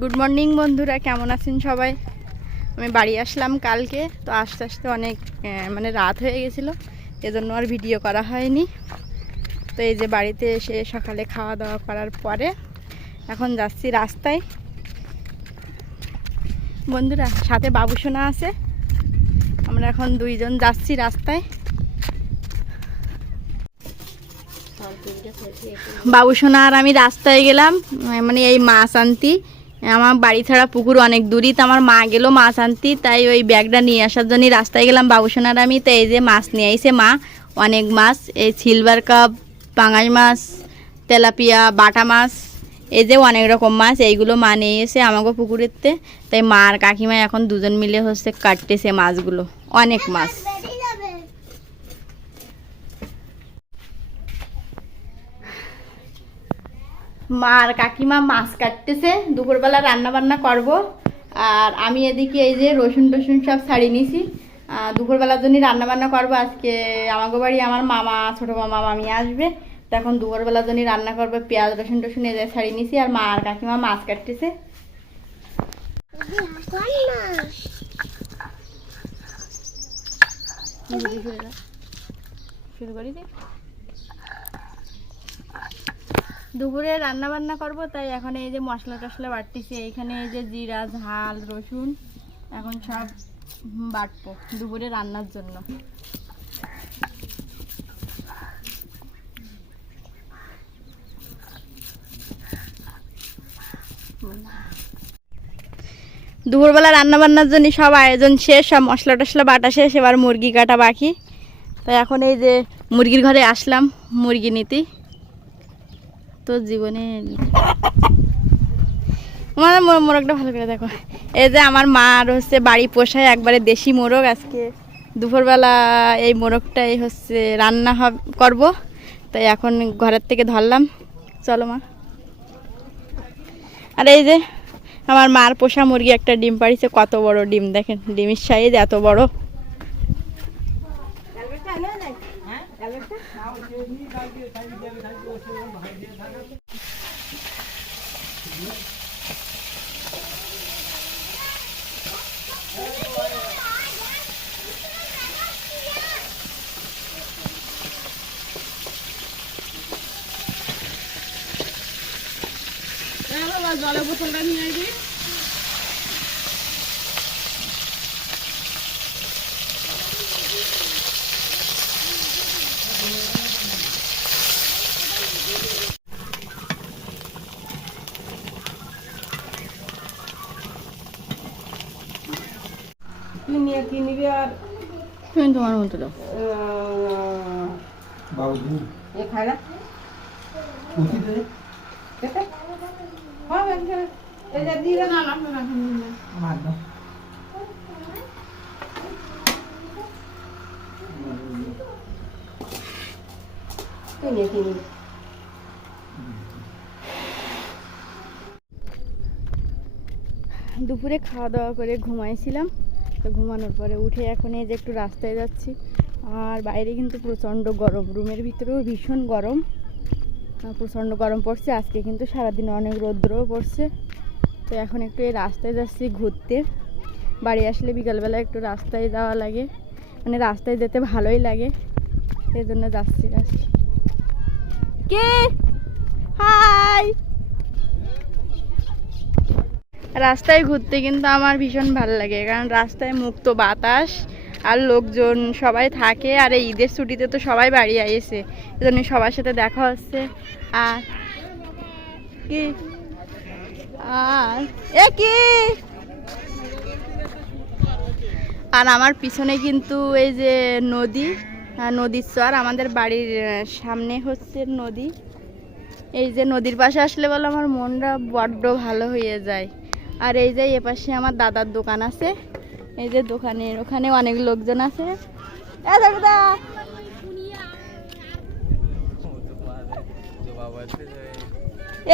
Good morning বন্ধুরা, কেমন আছেন সবাই? আমি বাড়ি আসলাম কালকে, তো আস্তে আস্তে অনেক রাত হয়ে গেছিলো, এজন্য আর ভিডিও করা হয়নি। তো এই যে বাড়িতে এসে সকালে খাওয়া দাওয়া করার পরে এখন যাচ্ছি রাস্তায়। বন্ধুরা, সাথে বাবুসোনা আছে, আমরা এখন দুইজন যাচ্ছি রাস্তায়। বাবুসোনা আর আমি রাস্তায় গেলাম, এই মাছ আনতি। আমার বাড়ি ছাড়া পুকুর অনেক দূরই, তো আমার মা গেল মাছ আনতি, তাই ওই ব্যাগটা নিয়ে আসার জন্য রাস্তায় গেলাম বাবুসোনার আমি। তো এই যে মাছ নিয়ে আইছে মা, অনেক মাছ, এই সিলভার কাপ, পাঙাশ মাছ, তেলাপিয়া, বাটা মাছ, এই যে অনেক রকম মাছ, এইগুলো মা নিয়ে এসে আমাকে পুকুরেতে। তাই মা আর কাকিমা এখন দুজন মিলে কাটতেছে মাছগুলো, অনেক মাছ। মা আর কাকিমা মাছ কাটতেছে, দুপুরবেলা রান্না বান্না করব। আর আমি এদিকে এই যে রসুন টসুন সব ছাড়িয়ে নিছি, দুপুরবেলার জন্য রান্না বান্না করবো। আজকে আমাকে বাড়ি আমার মামা, ছোটো মামা, মামি আসবে, তখন দুপুরবেলার জন্য রান্না করবো। পেঁয়াজ রসুন টসুন এই যে ছাড়িয়ে নিছি, আর মা আর কাকিমা মাছ কাটতেছে। শুরু করি যে দুপুরে রান্না বান্না করবো, তাই এখন এই যে মশলা টশলা বাটতেছি। এইখানে এই যে জিরা, ঝাল, রসুন এখন সব বাটবো দুপুরে রান্নার জন্য। দুপুরবেলা রান্না বান্নার জন্য সব আয়োজন শেষ, সব মশলা টশলা বাটা শেষ, এবার মুরগি কাটা বাকি। তাই এখন এই যে মুরগির ঘরে আসলাম মুরগি নিতে। তো জীবনে আমার মোরগটা ভালো করে দেখো, এই যে আমার মার বাড়ি পোষায় একবারে দেশি মোরগ। আজকে দুপুরবেলা এই মোরগটাই রান্না করব, তাই এখন ঘরের থেকে ধরলাম। চলো মা। আর এই যে আমার মার পোষা মুরগি একটা ডিম পাড়িছে, কত বড় ডিম দেখেন, ডিমের সাইজ এত বড়। জলের বোতলটা নিয়ে আসবি। কি নিবি? আর তুমি তোমার মতো দাও। বাবু এ খায় না দুপুরে খাওয়া দাওয়া করে ঘুমাইছিলাম, তো ঘুমানোর পরে উঠে এখন এই যে একটু রাস্তায় যাচ্ছি। আর বাইরে কিন্তু প্রচণ্ড গরম, রুমের ভিতরেও ভীষণ গরম, প্রচণ্ড গরম পড়ছে। আজকে কিন্তু সারাদিন অনেক রৌদ্রও পড়ছে। তো এখন একটু এই রাস্তায় যাচ্ছি ঘুরতে। বাড়ি আসলে বিকালবেলা একটু রাস্তায় যাওয়া লাগে, রাস্তায় যেতে ভালোই লাগে, এই জন্য যাচ্ছি। কে হাই, রাস্তায় ঘুরতে কিন্তু আমার ভীষণ ভালো লাগে, কারণ রাস্তায় মুক্ত বাতাস আর লোকজন সবাই থাকে। আর এই ঈদের ছুটিতে তো সবাই বাড়ি আইছে, এই জন্য সবার সাথে দেখা হচ্ছে। আর কি আর আমার পিছনে কিন্তু এই যে নদীর চর, আমাদের বাড়ির সামনে নদী। এই যে নদীর পাশে আসলে বলে আমার মনটা বড্ড ভালো হয়ে যায়। আর এই যে এপাশে আমার দাদার দোকান আছে, এই যে দোকানের ওখানে অনেক লোকজন আছে।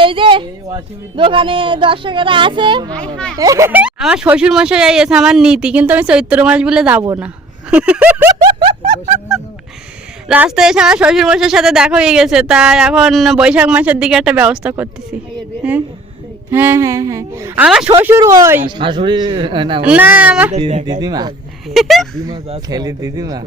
এই যে দোকানে দর্শকেরা আছে। আমার শ্বশুর মশাই এসে আমার নীতি, কিন্তু আমি চৈত্র মাস বলে যাবো না। রাস্তায় এসে আমার শ্বশুর মশাইয়ের সাথে দেখা হয়ে গেছে, তাই এখন বৈশাখ মাসের দিকে একটা ব্যবস্থা করতেছি। হ্যাঁ হ্যাঁ হ্যাঁ হ্যাঁ, আমার শ্বশুর ওই শাশুড়ি না না, আমার দিদিমা ছেলে দিদিমা